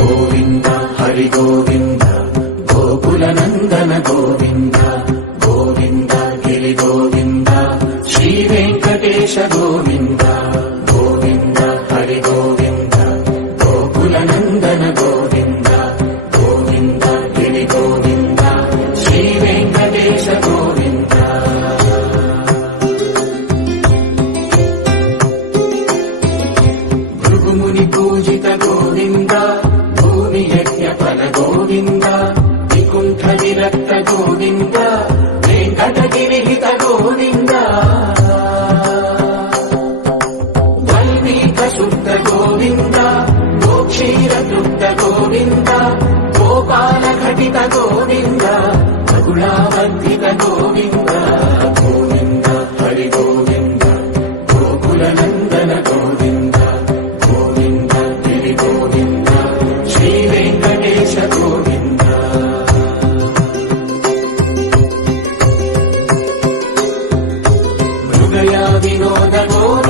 గోవింద హరి గోవింద గోకుల నందన గోవింద గోవింద గిరి గోవింద శ్రీ వెంకటేశ గోవింద గోవింద హరి గోవింద గోకుల నందన గోవింద గోవింద గిరి గోవింద శ్రీ వెంకటేశ గోవింద భృగుముని పూజిత గోవింద భూమి యజ్ఞ ఫల గోవింద వికుంఠ విరక్త గోవింద వెంకటగిరిహిత గోవింద వల్మీక శుద్ధ గోవింద గోక్షీర తృప్త గోవింద గోపాల ఘటిత గోవింద బహుళావర్ధిత గోవింద గోవింద హరి గోవింద గోకుల నందన గోవింద గోవింద గిరి గోవింద శ్రీ వెంకటేశ గోవింద మృగయా వినోద గోవింద